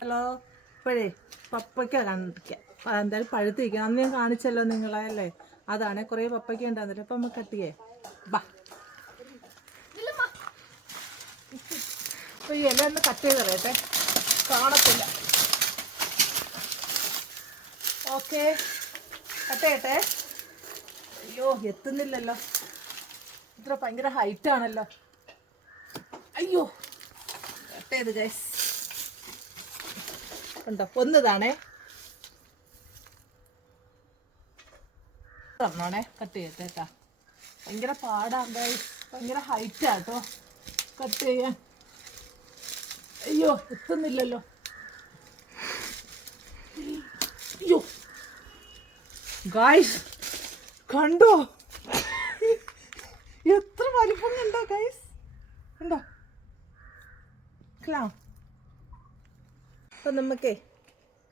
Hello, ഇപ്പോഴേ പപ്പയ്ക്ക കാണിക്കാം. എന്തായാലും പഴുത്തിരിക്കണം. അന്ന് ഞാൻ കാണിച്ചല്ലോ നിങ്ങളെ അല്ലേ, അതാണ് കുറേ പപ്പയ്ക്ക ഉണ്ടാകുന്നില്ല. അപ്പം നമുക്ക് കട്ട് ചെയ്യേ ബാ. അപ്പോൾ ഈ ഇല ഒന്ന് കട്ട് ചെയ്ത് കളയട്ടെ, കാണത്തില്ല. ഓക്കെ, കട്ട് ചെയ്യട്ടെ. അയ്യോ എത്തുന്നില്ലല്ലോ, ഇത്ര ഭയങ്കര ഹൈറ്റാണല്ലോ. അയ്യോ കട്ട് ചെയ്ത് ഗൈസ് ഉണ്ടോ, ഒന്നതാണേ പറഞ്ഞോണേ. കട്ട് ചെയ്യട്ടെ കേട്ടാ, ഭയങ്കര പാടാ ഗൈസ്, ഭയങ്കര ഹൈറ്റാട്ടോ കട്ട് ചെയ്യാൻ. അയ്യോ എത്തുന്നില്ലല്ലോ. അയ്യോ ഗൈസ് കണ്ടോ, എത്ര വലിപ്പം കണ്ടോ ഗൈസ്, കണ്ടോ. അപ്പം നമുക്കേ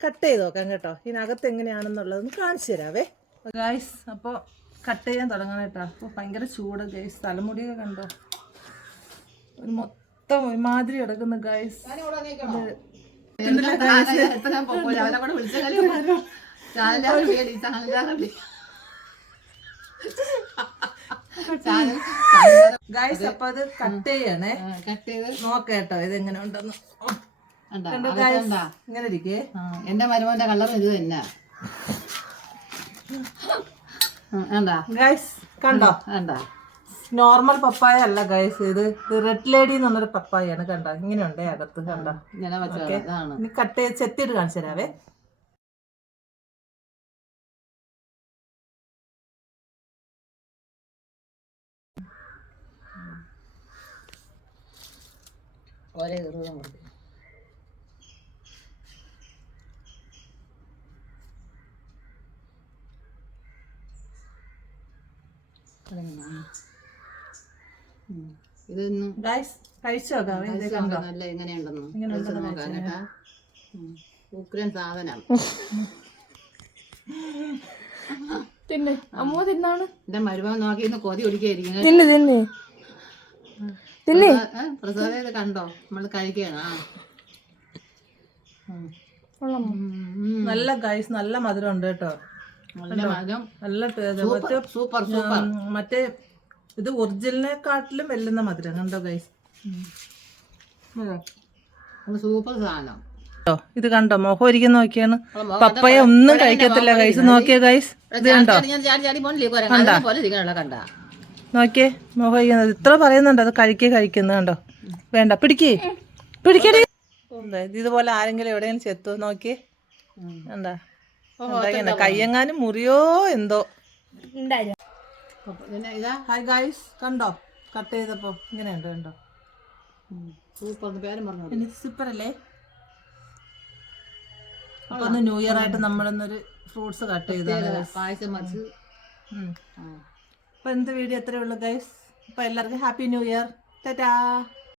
കട്ട് ചെയ്ത് നോക്കാം കേട്ടോ, ഇതിനകത്ത് എങ്ങനെയാണെന്നുള്ളതൊന്ന് കാണിച്ചു തരാവേ ഗൈസ്. അപ്പോൾ കട്ട് ചെയ്യാൻ തുടങ്ങണം കേട്ടോ. അപ്പോൾ ഭയങ്കര ചൂട് ഗൈസ്, തലമുടിയൊക്കെ കണ്ടോ ഒരു മൊത്തം ഒരുമാതിരി കിടക്കുന്നു ഗൈസ്. ഗൈസ് അപ്പൊ അത് കട്ട് ചെയ്യണേ, കട്ട് ചെയ്ത് നോക്കേട്ടോ ഇതെങ്ങനെ ഉണ്ടെന്ന്. ഇങ്ങനെ ഇരിക്കേ, എന്റെ മരുമോന്റെ കളർ ഇത് തന്നെ ഗൈസ് കണ്ടോ. നോർമൽ പപ്പായ അല്ല ഗൈസ്, ഇത് റെഡ് ലേഡി എന്ന് പറഞ്ഞൊരു പപ്പായാണ്. കണ്ടോ ഇങ്ങനെയുണ്ടേ അകത്ത്, കണ്ടോ. ഇനി കട്ട് ചെയ്ത് ചെത്തിയിട്ട് കാണിച്ചു തരാവേ. ഒരേ കീറും കൊടുക്കും. ഇതൊന്നും ഗൈസ് കഴിച്ചു നോക്കാവേ, നല്ല എങ്ങനെയുണ്ടെന്ന് നോക്കാം കേട്ടാ. ഉഗ്രൻ സാധനം. തിന്നെ അമ്മ തിന്നാണ്. എന്റെ മരുമകൻ നോക്കി ഇന്ന് കൊതി ഒടിക്കായിരിക്കും. പ്രസാദം ഇത് കണ്ടോ, നമ്മള് കഴിക്കണം. നല്ല ഗൈസ്, നല്ല മധുരം ഉണ്ട് കേട്ടോ, നല്ല മധുരം, നല്ല സൂപ്പർ സൂപ്പർ. മറ്റേ ഇത് ഒറിജിനലിനെക്കാട്ടിലും വെല്ലുന്ന മധുരം കണ്ടോ ഗൈസ്, സൂപ്പർ സാധനം. ഇത് കണ്ടോ, മുഖം ഒരിക്കൽ നോക്കിയാണ്. പപ്പയ ഒന്നും കഴിക്കത്തില്ല ഗൈസ്, നോക്കിയേ ഗൈസ്, ഇത് കണ്ടോ നോക്കിയേ മുഖം കഴിക്കുന്നത്. ഇത്ര പറയുന്നുണ്ട് അത് കഴിക്കുന്നത് കണ്ടോ. വേണ്ട പിടിക്കേ പിടിക്കടേ. ഇതുപോലെ ആരെങ്കിലും എവിടെയെങ്കിലും ചെത്തോ നോക്കിയേ, എന്താ എന്താ കയ്യെങ്ങാനും മുറിയോ എന്തോ. ഹായ് ഗൈസ് കണ്ടോ, കട്ട് ചെയ്തപ്പോ ഇങ്ങനെയുണ്ട് കണ്ടോ. സൂപ്പർ അല്ലേ. അപ്പൊ ഒന്ന് ന്യൂ ഇയർ ആയിട്ട് നമ്മളൊന്നൊരു ഫ്രൂട്ട്സ് കട്ട് ചെയ്താണ്. അപ്പൊ എന്ത് വീഡിയോ എത്രയേ ഉള്ളൂ ഗൈസ്. അപ്പൊ എല്ലാവർക്കും ഹാപ്പി ന്യൂ ഇയർ. ടാറ്റാ.